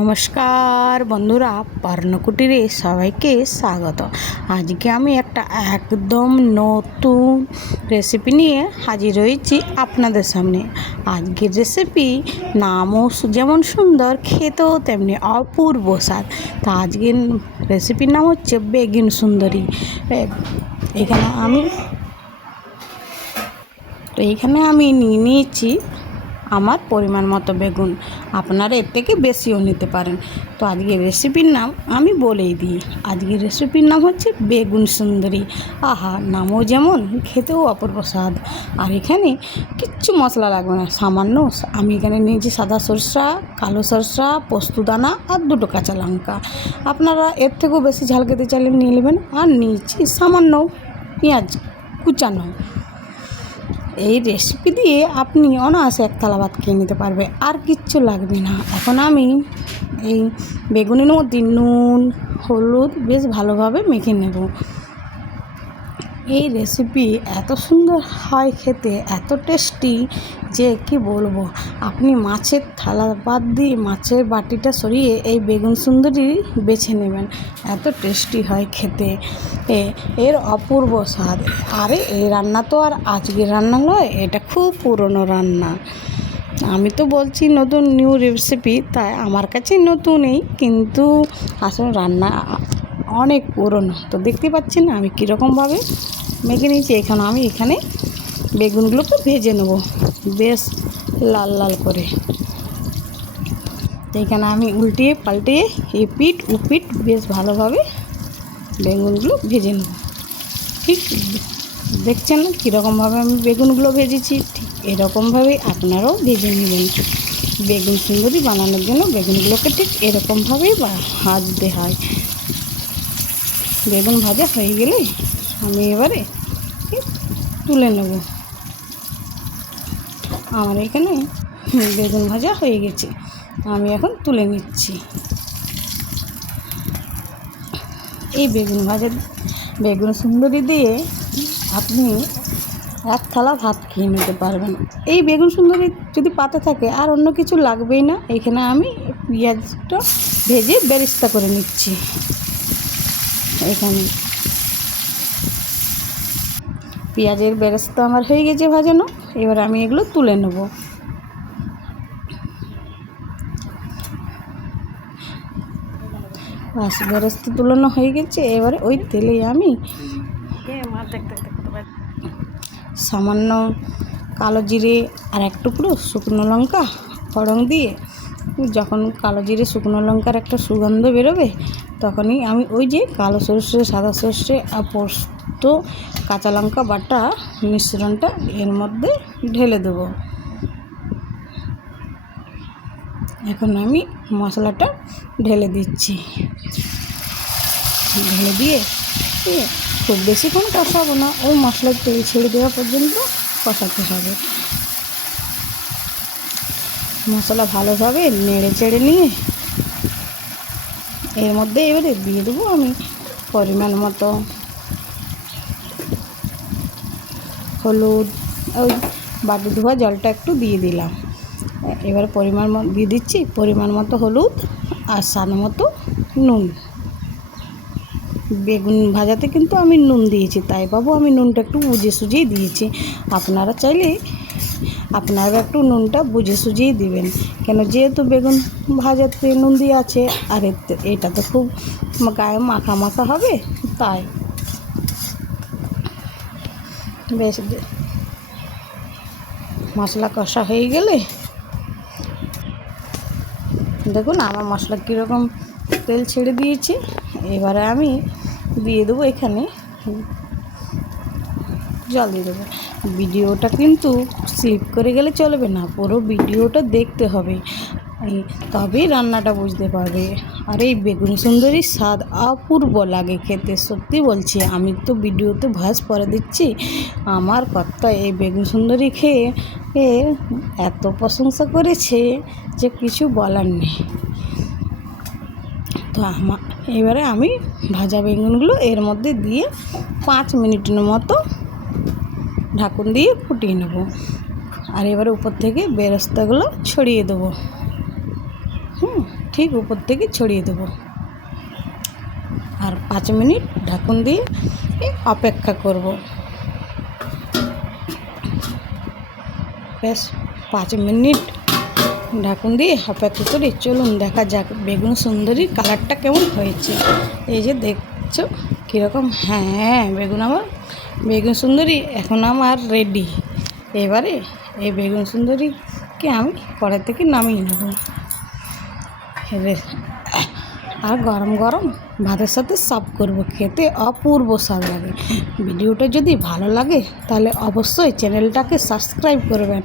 নমস্কার বন্ধুরা, পর্ণকুটিরে সবাইকে স্বাগত। আজকে আমি একটা একদম নতুন রেসিপি নিয়ে হাজির হয়েছি আপনাদের সামনে। আজকের রেসিপি নামও যেমন সুন্দর, খেতেও তেমনি অপূর্ব স্বাদ। তা আজকের রেসিপির নাম হচ্ছে বেগুন সুন্দরী। এইখানে আমি নিয়ে নিয়েছি আমার পরিমাণ মতো বেগুন। আপনারা এর থেকে বেশিও নিতে পারেন। তো আজকের রেসিপির নাম আমি বলেই দিই। আজকের রেসিপির নাম হচ্ছে বেগুন সুন্দরী। আহা, নামও যেমন, খেতেও অপূর্ব স্বাদ। আর এখানে কিচ্ছু মশলা লাগবে না, সামান্য আমি এখানে নিয়েছি সাদা সরষা, কালো সরষা, পোস্তদানা আর 2টো কাঁচা লঙ্কা। আপনারা এর থেকেও বেশি ঝাল খেতে চাইলে নিয়ে নেবেন। আর নিয়েছি সামান্য পেঁয়াজ কুচানো। এই রেসিপি দিয়ে আপনি অনায়াসে এক থালা ভাত খেয়ে নিতে পারবে, আর কিচ্ছু লাগবে না। এখন আমি এই বেগুনের মধ্যে নুন হলুদ বেশ ভালোভাবে মেখে নেব। এই রেসিপি এত সুন্দর হয় খেতে, এত টেস্টি যে কি বলবো। আপনি মাছের থালা বাদ দিয়ে মাছের বাটিটা সরিয়ে এই বেগুন সুন্দরী বেছে নেবেন, এত টেস্টি হয় খেতে। এর অপূর্ব স্বাদ। আরে এই রান্না তো আর আজকের রান্না নয়, এটা খুব পুরনো রান্না। আমি তো বলছি নতুন নিউ রেসিপি, তাই আমার কাছে নতুনই, কিন্তু আসলে রান্না অনেক পুরনো। তো দেখতে পাচ্ছেন আমি কীরকমভাবে মেখে নিয়েছি। আমি এখানে বেগুনগুলোকে ভেজে নেব বেশ লাল লাল করে। তো এখানে আমি উল্টিয়ে পাল্টিয়ে এপিট উপিট বেশ ভালোভাবে বেগুনগুলো ভেজে নেব। ঠিক দেখছেন কীরকমভাবে আমি বেগুনগুলো ভেজেছি, ঠিক এরকমভাবেই আপনারাও ভেজে নেবেন। বেগুন সুন্দরী বানানোর জন্য বেগুনগুলোকে ঠিক এরকমভাবেই ভাজতে হয়। বেগুন ভাজা হয়ে গেলে আমি এবারে তুলে নেব। আমার এখানে বেগুন ভাজা হয়ে গেছে, আমি এখন তুলে নিচ্ছি। এই বেগুন সুন্দরী দিয়ে আপনি এক থালা ভাত খেয়ে নিতে পারবেন। এই বেগুন সুন্দরী যদি পাতে থাকে আর অন্য কিছু লাগবেই না। এখানে আমি পেঁয়াজটা ভেজে বেরেস্তা করে নিচ্ছি। এখানে পেঁয়াজের বেরেস্তা আমার হয়ে গেছে ভাজানো। এবার আমি এগুলো তুলে নেব। বাস, বেরেস্তা তুলানো হয়ে গেছে। এবারে ওই তেলে আমি সামান্য কালো জিরে আর এক টুকরো শুকনো লঙ্কা ফোড়ন দিয়ে, যখন কালো জিরে শুকনো লঙ্কার একটা সুগন্ধ বেরোবে, তখনই আমি ওই যে কালো সরষে, সাদা সরষে আর পোস্ত, কাঁচা লঙ্কা বাটা মিশ্রণটা এর মধ্যে ঢেলে দেবো। এখন আমি মশলাটা ঢেলে দিচ্ছি। ঢেলে দিয়ে খুব বেশিক্ষণ কষাবো না, ওই মশলার তেল ছেড়ে দেওয়া পর্যন্ত কষাতে হবে। মশলা ভালোভাবে নেড়ে চেড়ে নিয়ে এর মধ্যে এবারে দিয়ে দেবো আমি পরিমাণ মতো হলুদ, ওই বাটি ধোয়া জলটা একটু দিয়ে দিলাম। এবার দিয়ে দিচ্ছি পরিমাণ মতো হলুদ আর স্বাদ মতো নুন। বেগুন ভাজাতে কিন্তু আমি নুন দিয়েছি, তাই বাবু আমি নুনটা একটু বুঝে সুঝিয়ে দিয়েছি। আপনারা চাইলে আপনারা একটু নুনটা বুঝে সুঝিয়ে দিবেন, কেন যেহেতু বেগুন ভাজাতে নুন দিয়ে আছে, আর এটা তো খুব গায়ে মাখা মাখা হবে। তাই বেশ মশলা কষা হয়ে গেলে দেখুন আমার মশলা কীরকম তেল ছেড়ে দিয়েছি। এবারে আমি দিয়ে দেবো এখানে জল দিয়ে দেবো। ভিডিওটা কিন্তু স্লিপ করে গেলে চলবে না, পুরো ভিডিওটা দেখতে হবে, তবেই রান্নাটা বুঝতে পারবে। আর এই বেগুন সুন্দরীর স্বাদ অপূর্ব লাগে খেতে, সত্যি বলছি। আমি তো ভিডিওতে ভয়েস পরে দিচ্ছি। আমার কর্তা এই বেগুন সুন্দরী খেয়ে এত প্রশংসা করেছে যে কিছু বলার নেই। তো এবারে আমি ভাজা বেগুনগুলো এর মধ্যে দিয়ে 5 মিনিটের মতো ঢাকুন দিয়ে ফুটিয়ে নেব। আর এবারে উপর থেকে বেরেস্তাগুলো ছড়িয়ে দেবো। ঠিক উপর থেকে ছড়িয়ে দেবো। আর 5 মিনিট ঢাকুন দিয়ে অপেক্ষা করব। বেশ 5 মিনিট ঢাকুন দিয়ে অপেক্ষা করি। চলুন দেখা যাক বেগুন সুন্দরীর কালারটা কেমন হয়েছে। এই যে দেখছো কীরকম, হ্যাঁ বেগুন সুন্দরী এখন আমার রেডি। এবারে এই বেগুন সুন্দরীকে আমি কড়াই থেকে নামিয়ে নেব। আর গরম গরম ভাতের সাথে সার্ভ করব, খেতে অপূর্ব স্বাদ লাগে। ভিডিওটা যদি ভালো লাগে তাহলে অবশ্যই চ্যানেলটাকে সাবস্ক্রাইব করবেন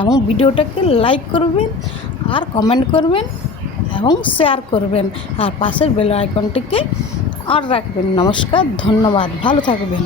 এবং ভিডিওটাকে লাইক করবেন আর কমেন্ট করবেন এবং শেয়ার করবেন, আর পাশের বেল আইকনটিকে অন রাখবেন। নমস্কার, ধন্যবাদ, ভালো থাকবেন।